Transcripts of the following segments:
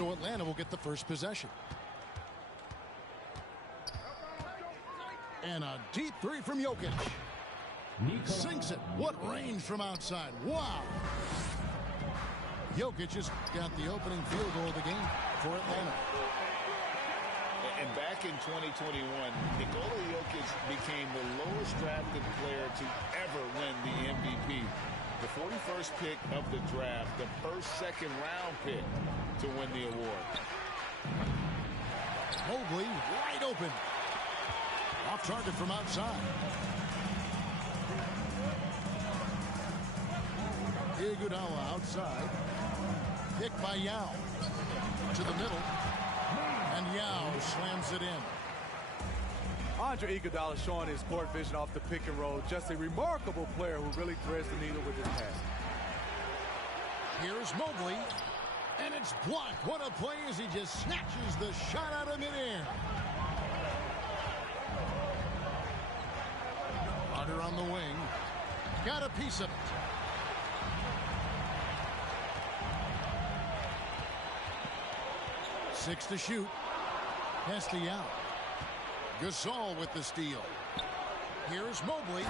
So Atlanta will get the first possession. And a deep three from Jokic. Sinks it. What range from outside. Wow. Jokic has got the opening field goal of the game for Atlanta. And back in 2021, Nikola Jokic became the lowest drafted player to ever win the MVP. The 41st pick of the draft, the first second-round pick to win the award. Mobley wide open. Off target from outside. Iguodala outside. Picked by Yao. To the middle. And Yao slams it in. Andre Iguodala showing his court vision off the pick and roll. Just a remarkable player who really threads the needle with his pass. Here's Mobley. And it's blocked. What a play as he just snatches the shot out of midair. Carter on the wing. Got a piece of it. Six to shoot. Castellano. Gasol with the steal. Here's Mobley.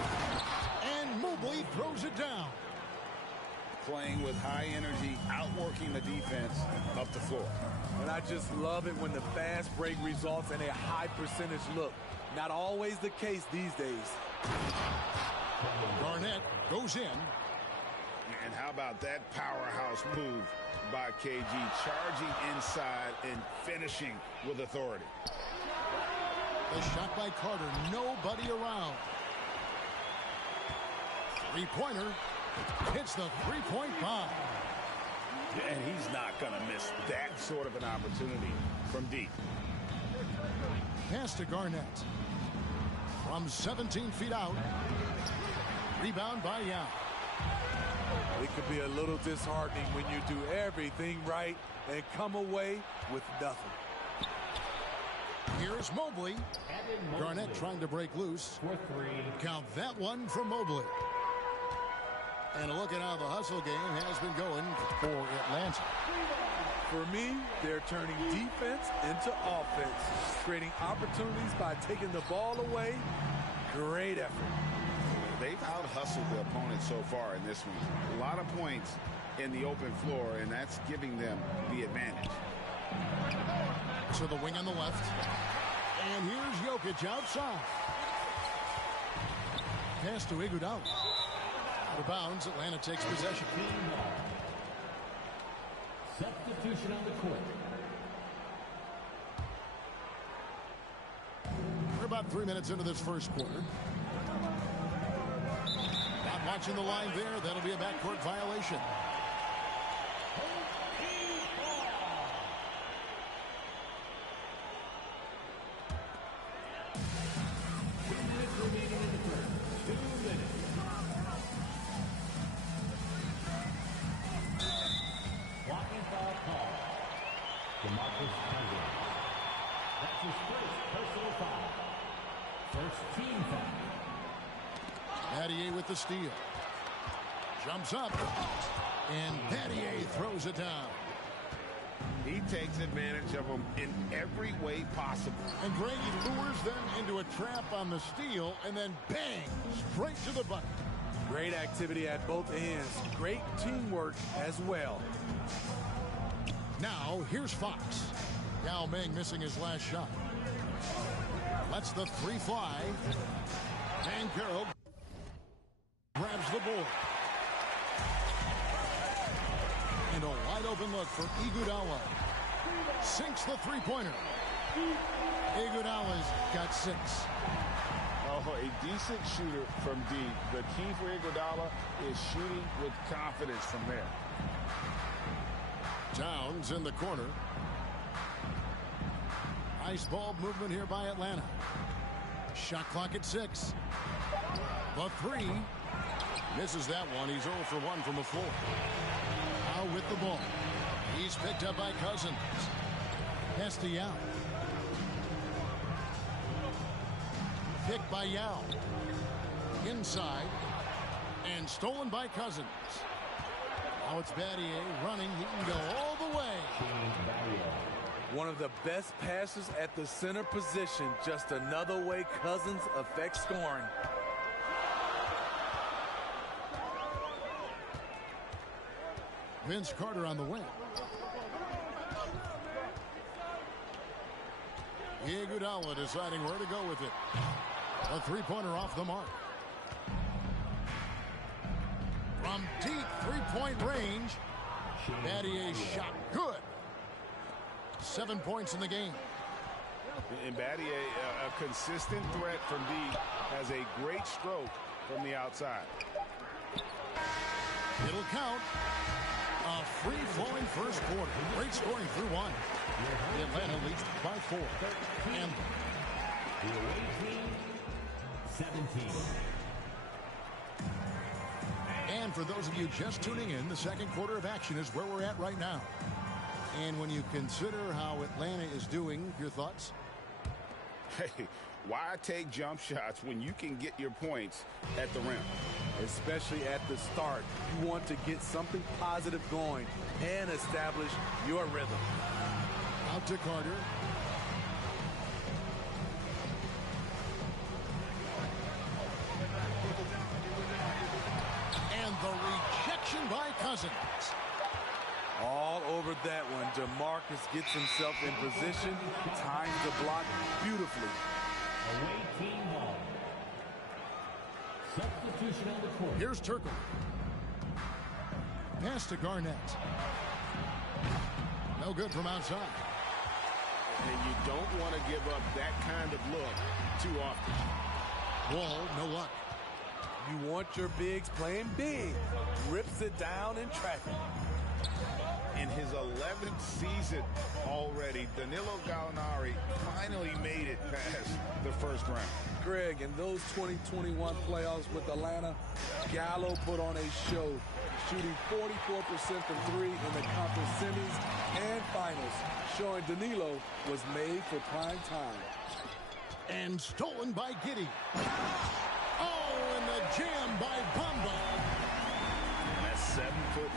And Mobley throws it down. Playing with high energy, outworking the defense up the floor. And I just love it when the fast break results in a high percentage look. Not always the case these days. Garnett goes in. And how about that powerhouse move by KG, charging inside and finishing with authority. The shot by Carter, nobody around. Three-pointer hits the three-point bomb. And he's not going to miss that sort of an opportunity from deep. Pass to Garnett. From 17 feet out. Rebound by Yao. It could be a little disheartening when you do everything right and come away with nothing. Here's Mobley. Garnett trying to break loose. Count that one from Mobley. And a look at how the hustle game has been going for Atlanta. For me, they're turning defense into offense, creating opportunities by taking the ball away. Great effort. They've out-hustled the opponent so far in this one. A lot of points in the open floor, and that's giving them the advantage. To the wing on the left. And here's Jokic outside. Pass to Iguodala. Out of bounds, Atlanta takes possession. Substitution on the court. We're about 3 minutes into this first quarter. Not watching the line there. That'll be a backcourt violation. Blocking foul call. DeMarcus Cousins. That's his first personal foul. First team foul. Battier with the steal. Jumps up. And Battier throws it down. He takes advantage of them in every way possible. And Greg, he lures them into a trap on the steal, and then bang, straight to the bucket. Great activity at both ends. Great teamwork as well. Now, here's Fox. Yao Ming missing his last shot. Lets the three fly. And Carroll grabs the board. And a wide open look for Iguodala. Sinks the three-pointer. Iguodala's got 6. Oh, a decent shooter from deep. The key for Iguodala is shooting with confidence from there. Towns in the corner. Nice ball movement here by Atlanta. Shot clock at 6. The 3. Misses that one. He's 0 for 1 from the floor. Now with the ball. He's picked up by Cousins. Castellano. Picked by Yao. Inside. And stolen by Cousins. Now it's Battier running. He can go all the away. One of the best passes at the center position. Just another way Cousins affects scoring. Vince Carter on the wing. Iguodala deciding where to go with it. A three-pointer off the mark. From deep three-point range, Battier's shot good. 7 points in the game. And Battier, a consistent threat from deep, has a great stroke from the outside. It'll count. A free-flowing first quarter. Great scoring through one. Atlanta leads by 4. And The away team, 17. And for those of you just tuning in, the second quarter of action is where we're at right now. And when you consider how Atlanta is doing, your thoughts? Hey, why take jump shots when you can get your points at the rim? Especially at the start. You want to get something positive going and establish your rhythm. Out to Carter. And the rejection by Cousins. All over that one. DeMarcus gets himself in position. Times the block beautifully. Away team ball. Substitution on the court. Here's Turkle. Pass to Garnett. No good from outside. And you don't want to give up that kind of look too often. Wall, no luck. You want your bigs playing big. Rips it down in traffic. In his 11th season already, Danilo Gallinari finally made it past the first round. Greg, in those 2021 playoffs with Atlanta, Gallo put on a show, shooting 44% from three in the conference semis and finals, showing Danilo was made for prime time. And stolen by Giddey. Oh, and the jam by Bamba. That 7'9"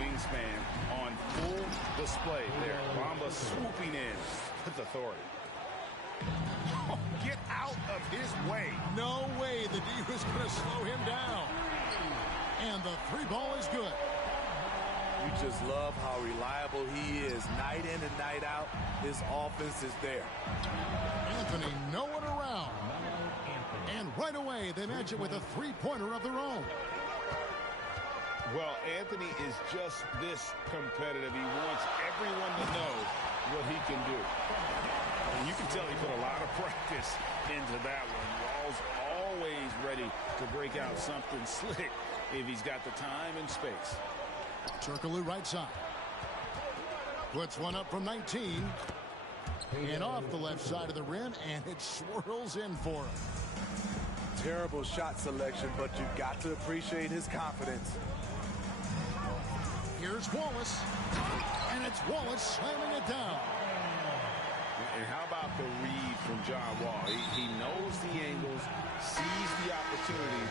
wingspan on full display there. Bamba swooping in with authority. Oh, get out of his way. No way the D was going to slow him down. And the three ball is good. You just love how reliable he is. Night in and night out, his offense is there. Anthony, no one around. And right away, they match it with a three-pointer of their own. Well, Anthony is just this competitive. He wants everyone to know what he can do. And you can tell he put a lot of practice into that one. Wall's always ready to break out something slick if he's got the time and space. Turkoglu right side. Puts one up from 19. And off the left side of the rim, and it swirls in for him. Terrible shot selection, but you've got to appreciate his confidence. Here's Wallace. And it's Wallace slamming it down. And how about the read from John Wall? He knows the angles, sees the opportunity,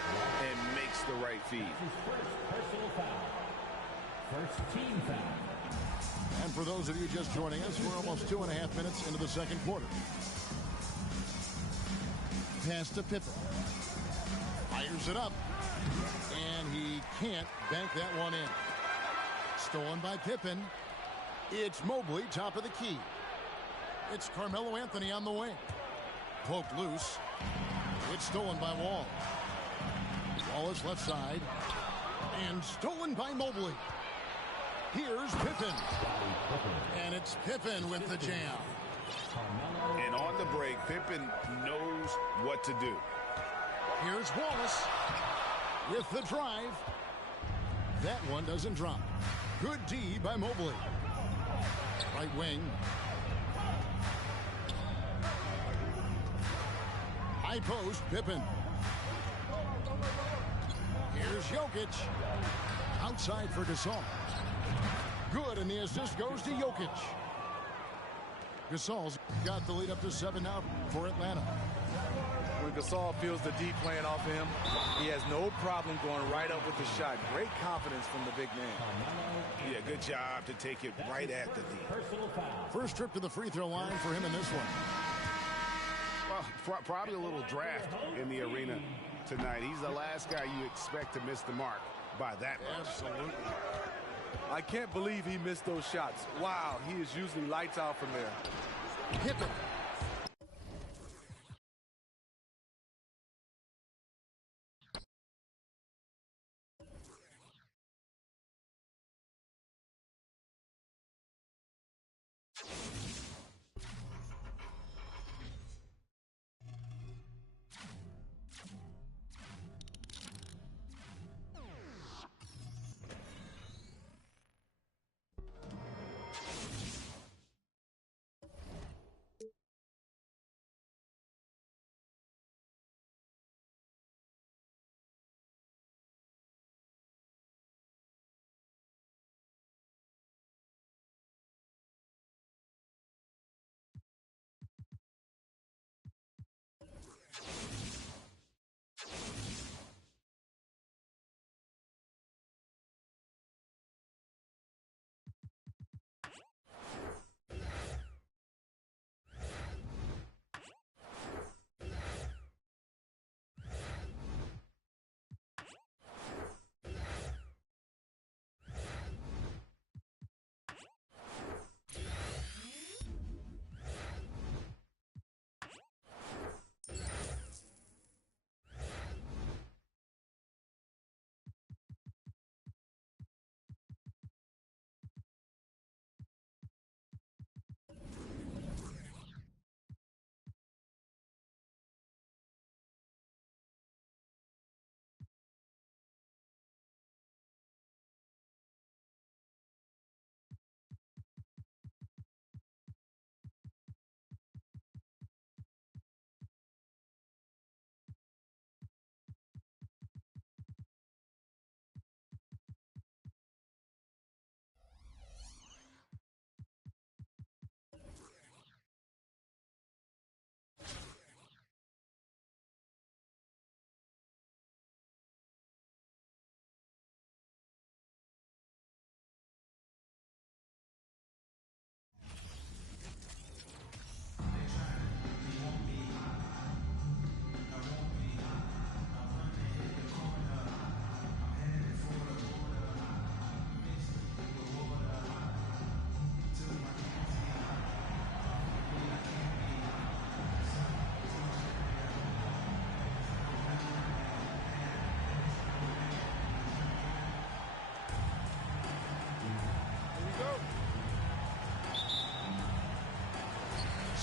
and makes the right feed. His first personal foul. First team foul. And for those of you just joining us, we're almost 2.5 minutes into the second quarter. Pass to Pippen. Fires it up. And he can't bank that one in. Stolen by Pippen. It's Mobley, top of the key. It's Carmelo Anthony on the wing. Poked loose. It's stolen by Wall. Wallace left side. And stolen by Mobley. Here's Pippen. And it's Pippen with the jam. And on the break, Pippen knows what to do. Here's Wallace with the drive. That one doesn't drop. Good D by Mobley. Right wing. High post, Pippen. Here's Jokic. Outside for Gasol. Good, and the assist goes to Jokic. Gasol's got the lead up to 7 now for Atlanta. When Gasol feels the D playing off him, he has no problem going right up with the shot. Great confidence from the big man. Yeah, good job to take it right at the D. Personal foul. First trip to the free throw line for him in this one. Well, probably a little draft in the arena tonight. He's the last guy you expect to miss the mark by that much. Absolutely. I can't believe he missed those shots. Wow, he is usually lights out from there. Hit it.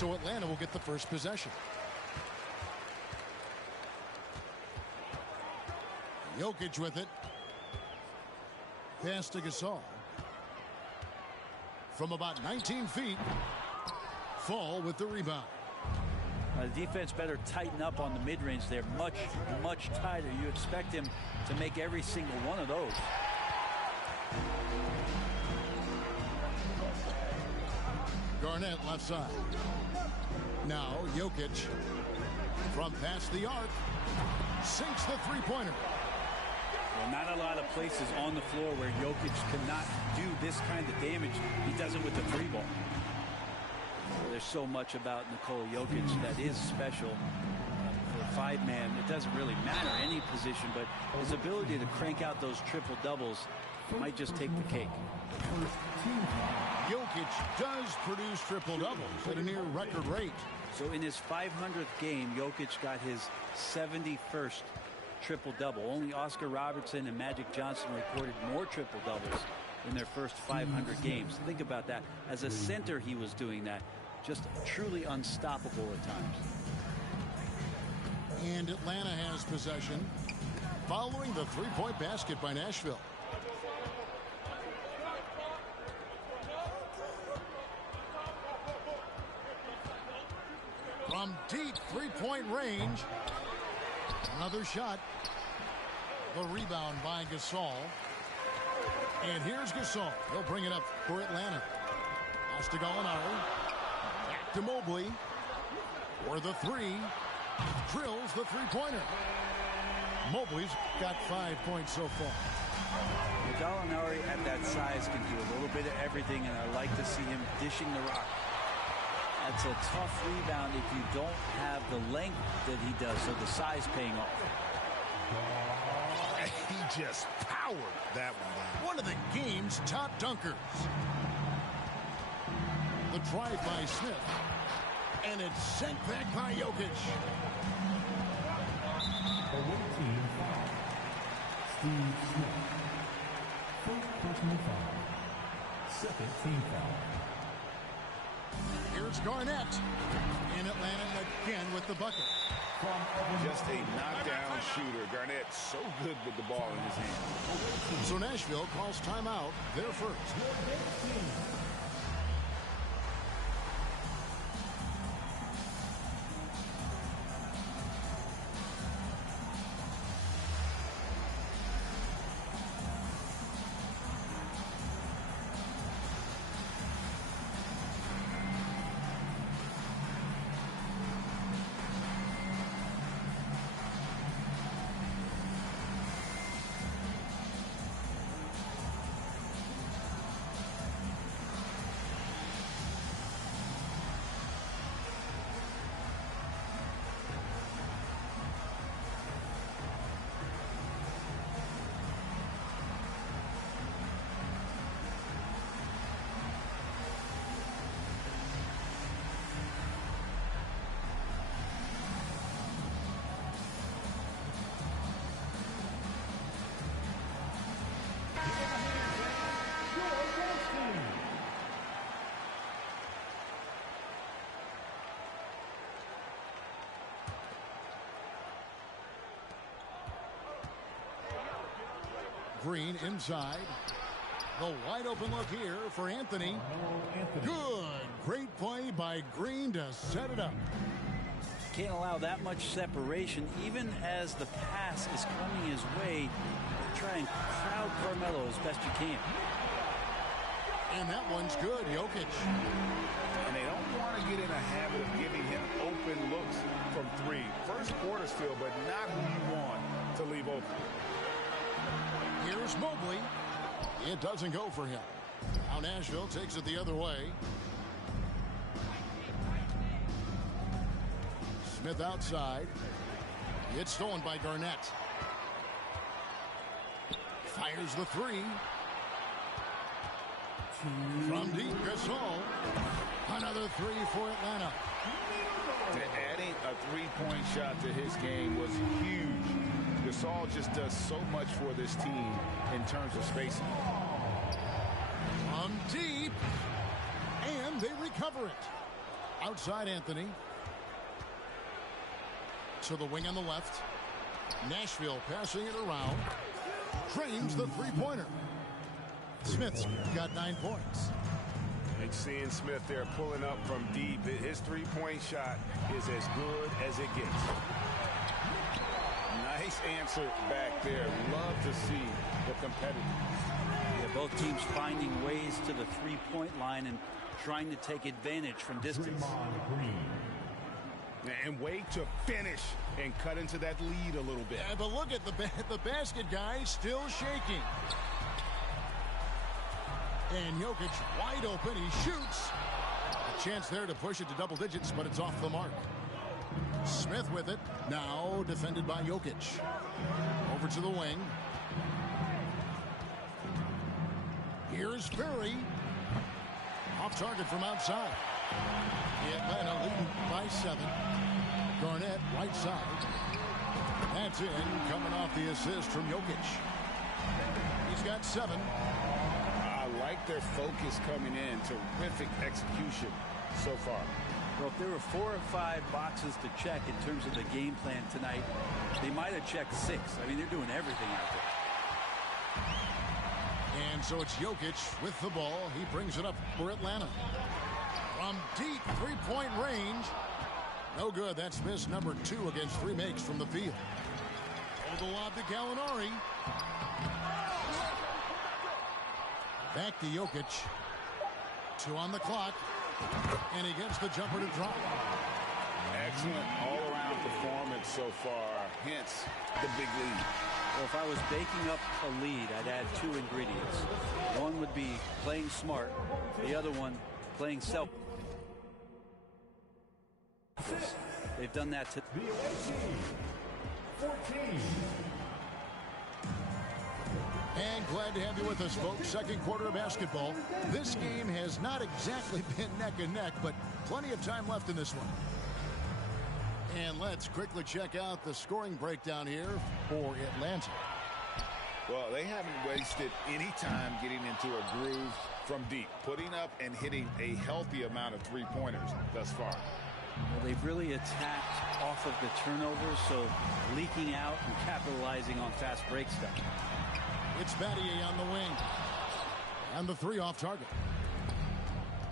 So Atlanta will get the first possession. Jokic with it. Pass to Gasol. From about 19 feet. Fall with the rebound. The defense better tighten up on the mid-range. They're much, much tighter. You expect him to make every single one of those. Garnett left side. Now Jokic from past the arc sinks the three-pointer. Well, not a lot of places on the floor where Jokic cannot do this kind of damage. He does it with the three ball. There's so much about Nikola Jokic that is special. For a five-man, it doesn't really matter any position, but his ability to crank out those triple doubles might just take the cake. Jokic does produce triple doubles at a near record rate. So in his 500th game, Jokic got his 71st triple double. Only Oscar Robertson and Magic Johnson recorded more triple doubles in their first 500 games. Think about that. As a center, he was doing that. Just truly unstoppable at times. And Atlanta has possession following the three-point basket by Nashville. From deep three-point range. Another shot. The rebound by Gasol. And here's Gasol. He'll bring it up for Atlanta. Pass to Gallinari. Back to Mobley. For the three. Drills the three-pointer. Mobley's got 5 points so far. Gallinari at that size can do a little bit of everything, and I like to see him dishing the rock. That's a tough rebound if you don't have the length that he does, so the size paying off. He just powered that one down. One of the game's top dunkers. The drive by Smith. And it's sent back by Jokic. Away team foul. Steve Smith. First personal foul. Second team foul. Here's Garnett. In Atlanta again with the bucket. Just a knockdown shooter. Garnett so good with the ball in his hand. So Nashville calls timeout. They're first. Green inside. The wide open look here for Anthony. Good. Great play by Green to set it up. Can't allow that much separation, even as the pass is coming his way. Try and crowd Carmelo as best you can. And that one's good, Jokic. And they don't want to get in a habit of giving him open looks from three. First quarter still, but not who you want to leave open. Here's Mobley. It doesn't go for him. Now Nashville takes it the other way. Smith outside. It's stolen by Garnett. Fires the three. From deep, Gasol. Another three for Atlanta. Adding a three-point shot to his game was huge. Gasol just does so much for this team in terms of spacing. From deep. And they recover it. Outside Anthony. To the wing on the left. Nashville passing it around. Drains the three-pointer. Smith's got 9 points. Like seeing Smith there pulling up from deep. His three-point shot is as good as it gets. Nice answer back there. Love to see the competitiveness. Yeah, both teams finding ways to the three-point line and trying to take advantage from distance. And wait to finish and cut into that lead a little bit. Yeah, but look at the basket guy still shaking. And Jokic wide open. He shoots. A chance there to push it to double digits, but it's off the mark. Smith with it. Now defended by Jokic. Over to the wing. Here's Ferry. Off target from outside. Atlanta leading by 7. Garnett right side. That's in. Coming off the assist from Jokic. He's got 7. I like their focus coming in. Terrific execution so far. Well, if there were 4 or 5 boxes to check in terms of the game plan tonight, they might have checked 6. I mean, they're doing everything out there. And so it's Jokic with the ball. He brings it up for Atlanta. From deep three-point range. No good. That's miss number 2 against 3 makes from the field. Over the lob to Gallinari. Back to Jokic. 2 on the clock. And he gets the jumper to drop. Excellent all-around performance so far. Hence the big lead. Well, if I was baking up a lead, I'd add 2 ingredients. One would be playing smart. The other one, playing self. They've done that to... 14. And glad to have you with us, folks. Second quarter of basketball. This game has not exactly been neck and neck, but plenty of time left in this one. And let's quickly check out the scoring breakdown here for Atlanta. Well, they haven't wasted any time getting into a groove from deep, putting up and hitting a healthy amount of three-pointers thus far. Well, they've really attacked off of the turnovers, so leaking out and capitalizing on fast break stuff. It's Battier on the wing. And the 3 off target.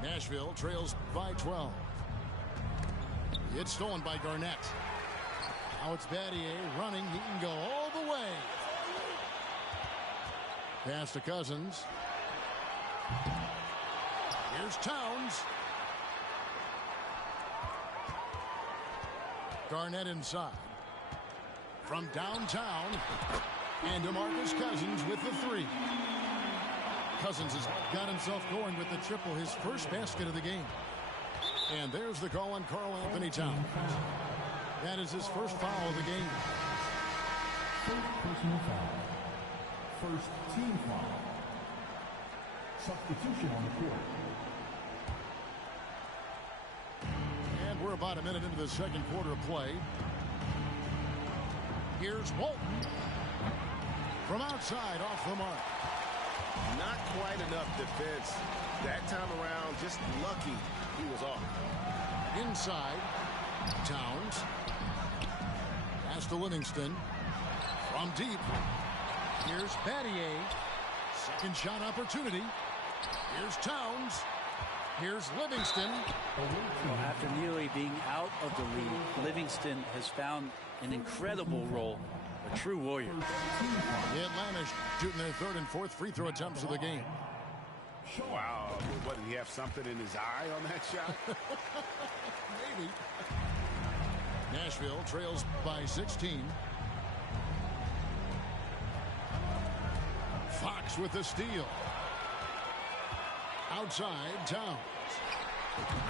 Nashville trails by 12. It's stolen by Garnett. Now it's Battier running. He can go all the way. Pass to Cousins. Here's Towns. Garnett inside. From downtown. And DeMarcus Cousins with the 3. Cousins has got himself going with the triple, his first basket of the game. And there's the call on Karl Anthony Towns. That is his first foul of the game. First personal foul. First team foul. Substitution on the court. And we're about a minute into the second quarter of play. Here's Walton. From outside, off the mark. Not quite enough defense. That time around, just lucky he was off. Inside, Towns. Pass to Livingston. From deep. Here's Battier. Second shot opportunity. Here's Towns. Here's Livingston. Well, after nearly being out of the lead, Livingston has found an incredible role. A true warrior. The Atlanta shooting their 3rd and 4th free throw attempts of the game. Wow. What, did he have something in his eye on that shot? Maybe. Nashville trails by 16. Fox with the steal. Outside, Towns.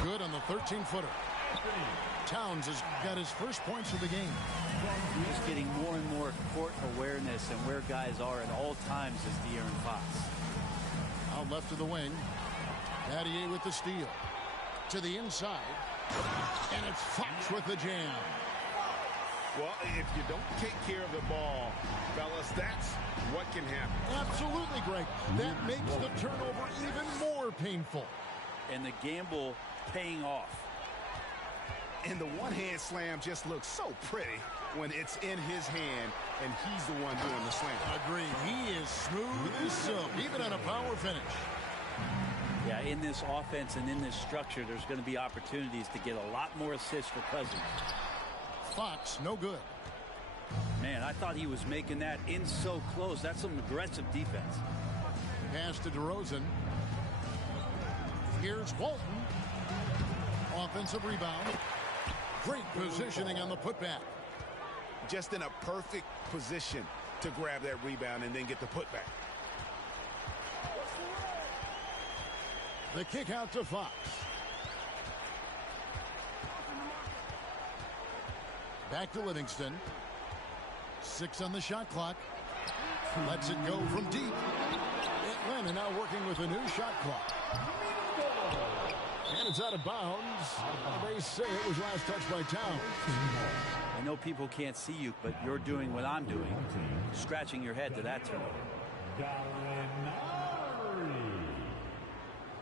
Good on the 13-footer. Towns has got his first points of the game. He's getting more and more court awareness and where guys are at all times as De'Aaron Fox. Out left to the wing. Battier with the steal. To the inside. And it's Fox with the jam. Well, if you don't take care of the ball, fellas, that's what can happen. Absolutely, Greg. That makes the turnover even more painful. And the gamble paying off. And the one-hand slam just looks so pretty when it's in his hand and he's the one doing the slam. Agreed. He is smooth as silk, even on a power finish. Yeah, in this offense and in this structure, there's going to be opportunities to get a lot more assists for Cousins. Fox, no good. Man, I thought he was making that in so close. That's some aggressive defense. Pass to DeRozan. Here's Walton. Offensive rebound. Great positioning on the putback. Just in a perfect position to grab that rebound and then get the putback. The kick out to Fox. Back to Livingston. 6 on the shot clock. Lets it go from deep. Atlanta now working with a new shot clock. And it's out of bounds. They say it was last touched by Towns. I know people can't see you, but you're doing what I'm doing. Scratching your head to that turnover.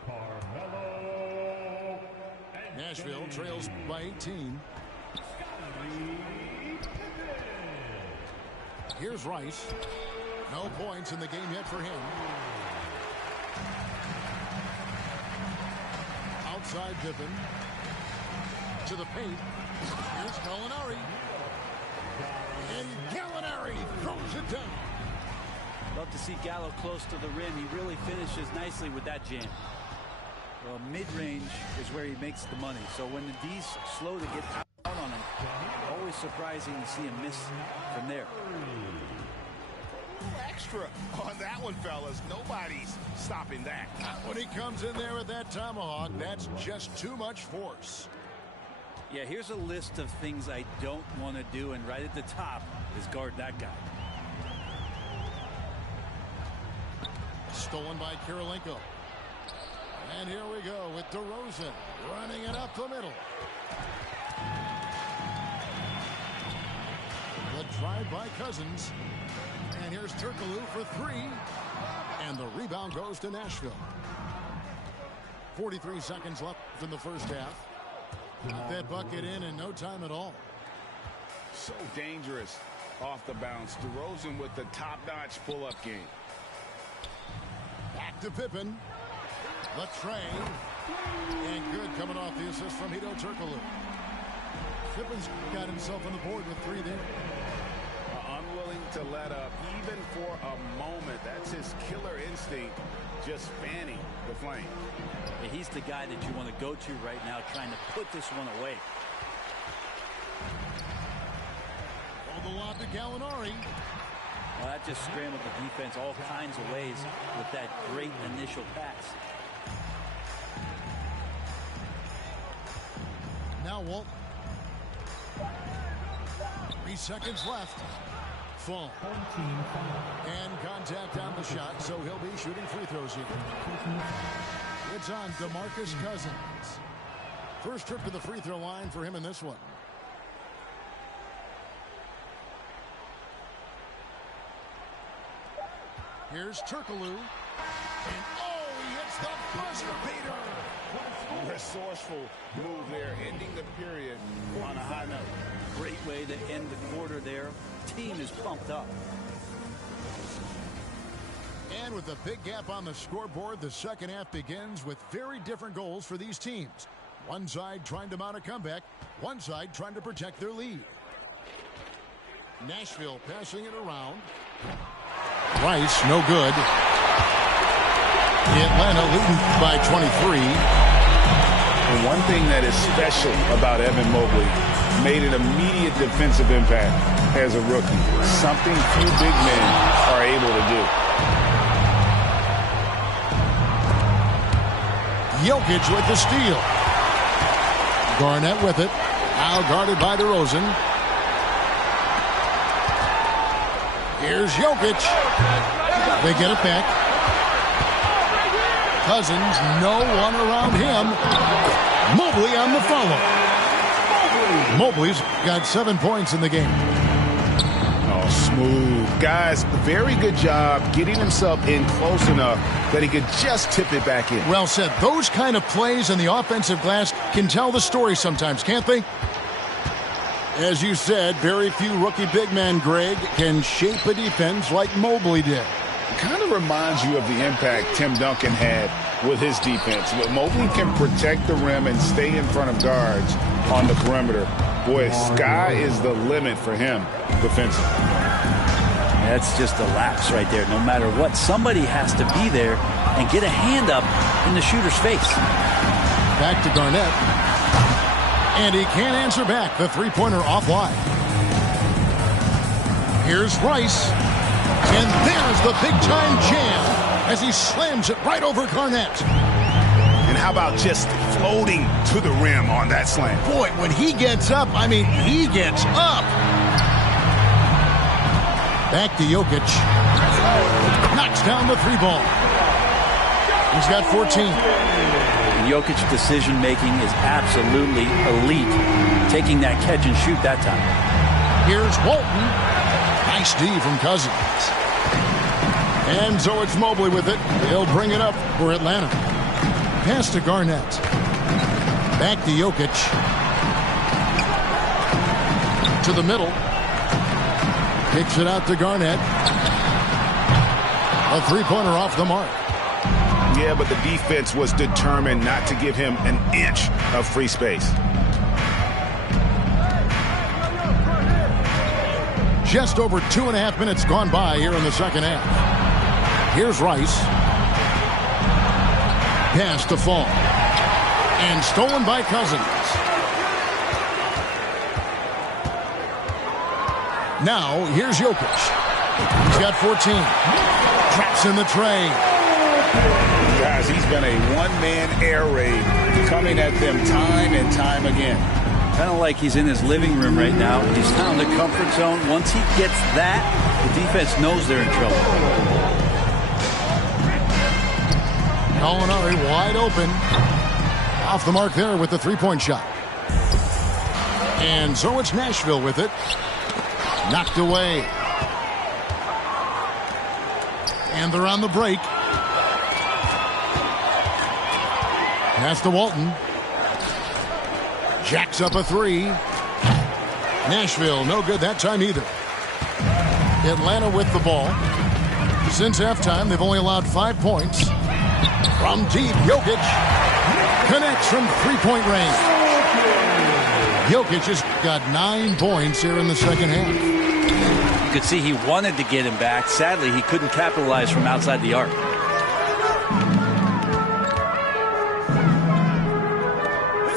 Carmelo. Nashville trails by 18. Here's Rice. No points in the game yet for him. Outside Pippen. To the paint. Here's Gallinari. And Gallinari throws it down. Love to see Gallo close to the rim. He really finishes nicely with that jam. Well, mid-range is where he makes the money. So when the D's slow to get out on him, always surprising to see him miss from there. Extra on that one, fellas. Nobody's stopping that. When he comes in there with that tomahawk, that's just too much force. Yeah, here's a list of things I don't want to do, and right at the top is guard that guy. Stolen by Kirilenko. And here we go with DeRozan running it up the middle. The drive by Cousins. And here's Turkoglu for three. And the rebound goes to Nashville. 43 seconds left in the first half. Got that bucket in no time at all. So dangerous off the bounce. DeRozan with the top-notch pull-up game. Back to Pippen. The tray. And good coming off the assist from Hedo Turkoglu. Pippen's got himself on the board with three there. Unwilling to let up even for a moment. That's his killer instinct, just fanning the flame. Yeah, he's the guy that you want to go to right now, trying to put this one away. Oh, the lob to Gallinari. Well, that just scrambled the defense all kinds of ways with that great initial pass. Now Walton. 3 seconds left. Fall. And contact on the shot, so he'll be shooting free throws here. It's on DeMarcus Cousins. First trip to the free throw line for him in this one. Here's Turkoglu. And oh, he hits the buzzer beater. Resourceful move there, ending the period on a high note. Great way to end the quarter there. Team is pumped up. And with a big gap on the scoreboard, the second half begins with very different goals for these teams. One side trying to mount a comeback, one side trying to protect their lead. Nashville passing it around. Rice, no good. Atlanta leading by 23. And one thing that is special about Evan Mobley, made an immediate defensive impact as a rookie. Something few big men are able to do. Jokic with the steal. Garnett with it. Now guarded by DeRozan. Here's Jokic. They get it back. Cousins, no one around him. Mobley on the follow. Mobley's got 7 points in the game. Oh, smooth. Guys, very good job getting himself in close enough that he could just tip it back in. Well said. Those kind of plays in the offensive glass can tell the story sometimes, can't they? As you said, very few rookie big men, Greg, can shape a defense like Mobley did. Kind of reminds you of the impact Tim Duncan had with his defense. But Mobley can protect the rim and stay in front of guards on the perimeter. Boy, sky is the limit for him defensively. That's just a lapse right there. No matter what, somebody has to be there and get a hand up in the shooter's face. Back to Garnett. And he can't answer back. The three-pointer off wide. Here's Rice. And there's the big-time jam as he slams it right over Garnett. And how about just floating to the rim on that slam? Boy, when he gets up, I mean, he gets up. Back to Jokic. Knocks down the three ball. He's got 14. Jokic's decision-making is absolutely elite. Taking that catch and shoot that time. Here's Walton. Nice D from Cousins. And so it's Mobley with it. They'll bring it up for Atlanta. Pass to Garnett. Back to Jokic. To the middle. Kicks it out to Garnett. A three-pointer off the mark. Yeah, but the defense was determined not to give him an inch of free space. Just over 2.5 minutes gone by here in the second half. Here's Rice. Pass to Fall. And stolen by Cousins. Now, here's Jokic. He's got 14. Traps in the tray. Guys, he's been a one-man air raid coming at them time and time again. Kind of like he's in his living room right now. He's found the comfort zone. Once he gets that, the defense knows they're in trouble. Gallinari wide open. Off the mark there with the three-point shot. And so it's Nashville with it. Knocked away. And they're on the break. Pass to Walton. Jacks up a three. Nashville, no good that time either. Atlanta with the ball. Since halftime, they've only allowed 5 points. From deep, Jokic connects from three-point range. Jokic has got 9 points here in the second half. You could see he wanted to get him back. Sadly, he couldn't capitalize from outside the arc.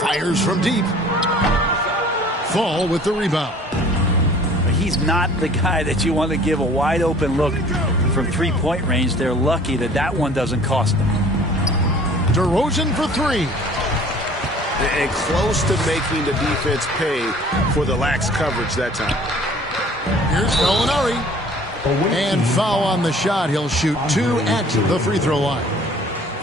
Fires from deep. Fall with the rebound. But he's not the guy that you want to give a wide open look from three-point range. They're lucky that that one doesn't cost them. DeRozan for three. And close to making the defense pay for the lax coverage that time. Here's Gallinari. And foul on the shot. He'll shoot 2 at the free throw line.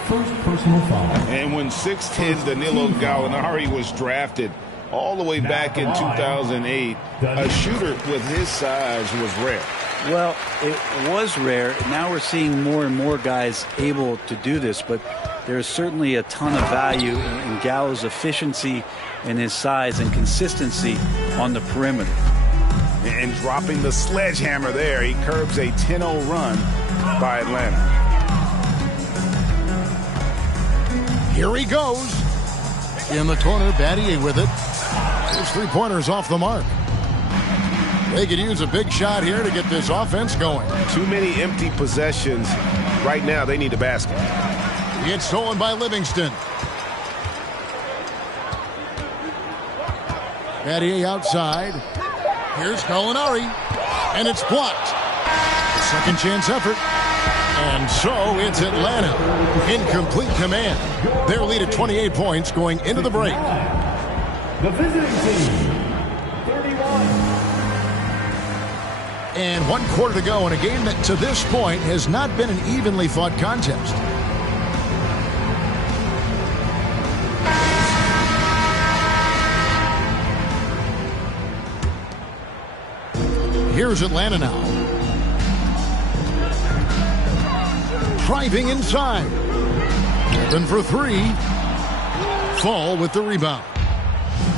First personal foul. And when 6'10" Danilo Gallinari was drafted all the way back in 2008, a shooter with his size was rare. Well, it was rare. Now we're seeing more and more guys able to do this, but there's certainly a ton of value in Gallo's efficiency and his size and consistency on the perimeter. And dropping the sledgehammer there, he curbs a 10-0 run by Atlanta. Here he goes. In the corner, Battier with it. His three-pointers off the mark. They could use a big shot here to get this offense going. Too many empty possessions. Right now, they need a basket. It's stolen by Livingston. Battier outside. Here's Gallinari. And it's blocked. Second chance effort. And so it's Atlanta in complete command. Their lead at 28 points going into the break. The visiting team, 31. And 1 quarter to go in a game that to this point has not been an evenly fought contest. Here's Atlanta now. Driving inside. Open for three. Fall with the rebound.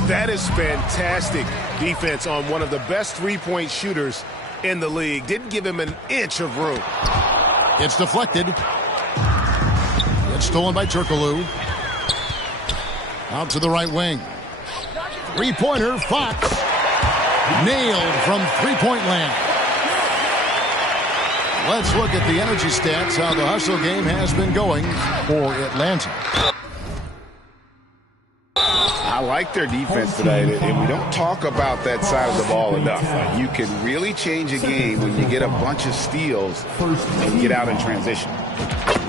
That is fantastic defense on one of the best three-point shooters in the league. Didn't give him an inch of room. It's deflected. It's stolen by Turkoglu. Out to the right wing. Three-pointer, Fox. Nailed from three-point land. Let's look at the energy stats, how the hustle game has been going for Atlanta. I like their defense today, and we don't talk about that side of the ball enough. You can really change a game when you get a bunch of steals and get out in transition.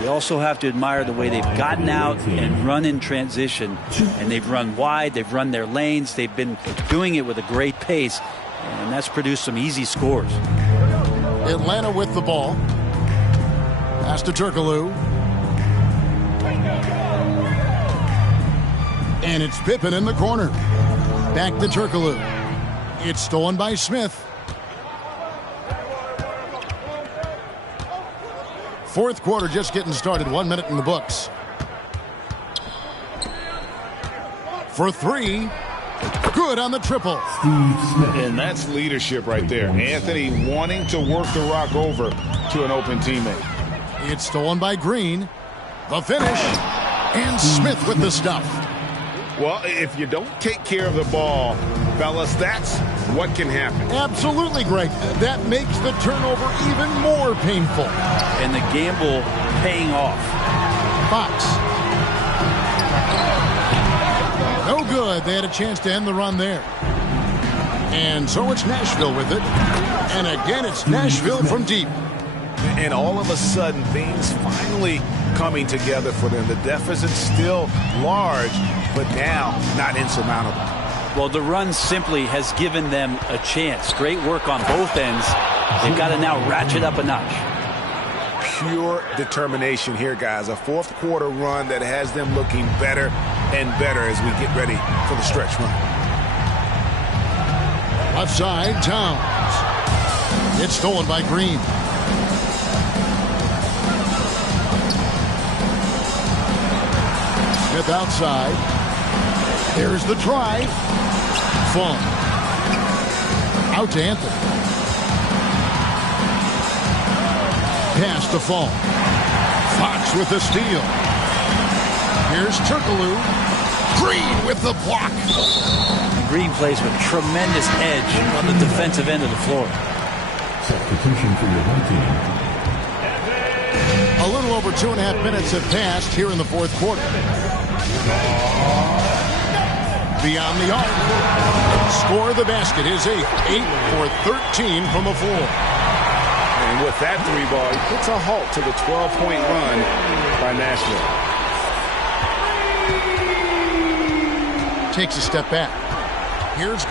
We also have to admire the way they've gotten out and run in transition. And they've run wide, they've run their lanes, they've been doing it with a great pace, and that's produced some easy scores. Atlanta with the ball. Pass to Turkoglu. And it's Pippen in the corner. Back to Turkoglu. It's stolen by Smith. Fourth quarter just getting started. 1 minute in the books. For three. Good on the triple. And that's leadership right there. Anthony wanting to work the rock over to an open teammate. It's stolen by Green. The finish. And Smith with the stuff. Well, if you don't take care of the ball, fellas, that's what can happen. Absolutely, Greg. That makes the turnover even more painful. And the gamble paying off. Fox. No good. They had a chance to end the run there. And so it's Nashville with it. And again, it's Nashville from deep. And all of a sudden, things finally coming together for them. The deficit's still large, but now not insurmountable. Well, the run simply has given them a chance. Great work on both ends. They've got to now ratchet up a notch. Pure determination here, guys. A fourth quarter run that has them looking better and better as we get ready for the stretch run. Left side, Towns. It's stolen by Green. Smith outside. There's the try. Fun. Out to Anthony. Pass to Fall. Fox with the steal. Here's Turkoglu. Green with the block. Green plays with tremendous edge on the defensive end of the floor. Substitution for your home team. A little over 2.5 minutes have passed here in the fourth quarter. Beyond the arc. Score the basket. His 8th. 8 for 13 from the floor. And with that three ball, he puts a halt to the 12-point run by Nashville. Takes a step back. Here's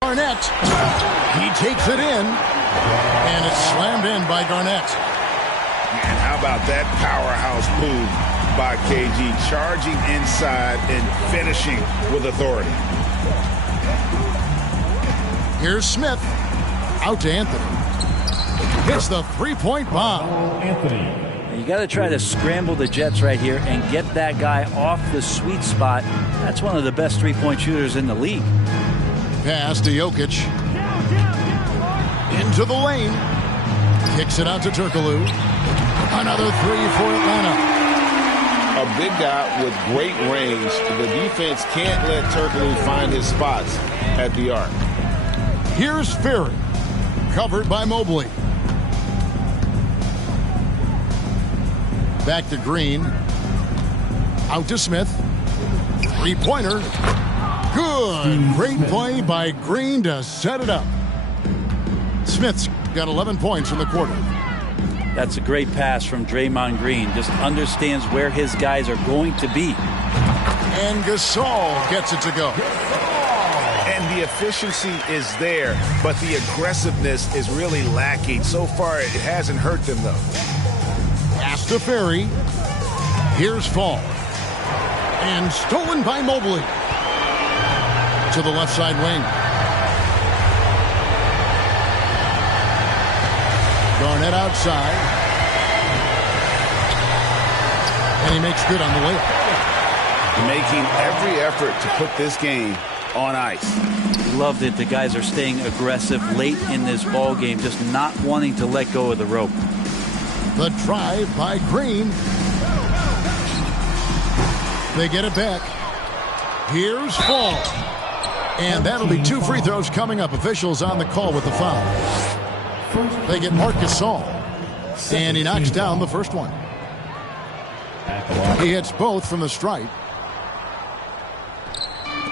Garnett. He takes it in. And it's slammed in by Garnett. And how about that powerhouse move by KG, charging inside and finishing with authority. Here's Smith. Out to Anthony. Hits the three-point bomb. Anthony. You got to try to scramble the Jets right here and get that guy off the sweet spot. That's one of the best three-point shooters in the league. Pass to Jokic. Into the lane. Kicks it out to Turkoglu. Another three for Atlanta. A big guy with great range. The defense can't let Turkoglu find his spots at the arc. Here's Ferry. Covered by Mobley. Back to Green. Out to Smith. Three-pointer. Good. Great play by Green to set it up. Smith's got 11 points in the quarter. That's a great pass from Draymond Green. Just understands where his guys are going to be. And Gasol gets it to go. And the efficiency is there, but the aggressiveness is really lacking. So far, it hasn't hurt them, though. Pass to Ferry. Here's Fall. And stolen by Mobley. To the left side wing. Garnett outside. And he makes good on the layup. Making every effort to put this game on ice. Loved it. The guys are staying aggressive late in this ball game, just not wanting to let go of the rope. The drive by Green. They get it back. Here's Fall. And that'll be 2 free throws coming up. Officials on the call with the foul. They get Marc Gasol. And he knocks down the first one. He hits both from the stripe.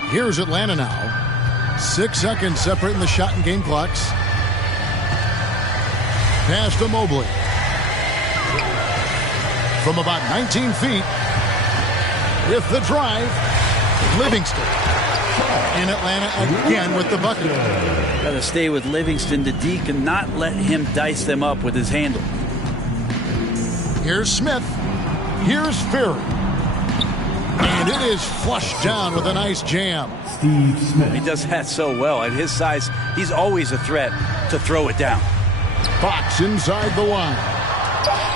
Here's Atlanta now. 6 seconds separating the shot and game clocks. Pass to Mobley. From about 19 feet. With the drive. Livingston. In Atlanta again with the bucket. Got to stay with Livingston. The D cannot let him dice them up with his handle. Here's Smith. Here's Ferry. And it is flushed down with a nice jam. Steve Smith. He does that so well. At his size, he's always a threat to throw it down. Fox inside the line.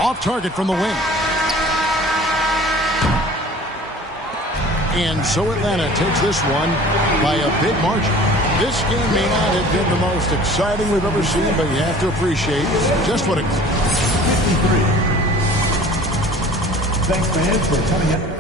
Off target from the wing. And so Atlanta takes this one by a big margin. This game may not have been the most exciting we've ever seen, but you have to appreciate just what it... 53. Thanks, fans, for coming out.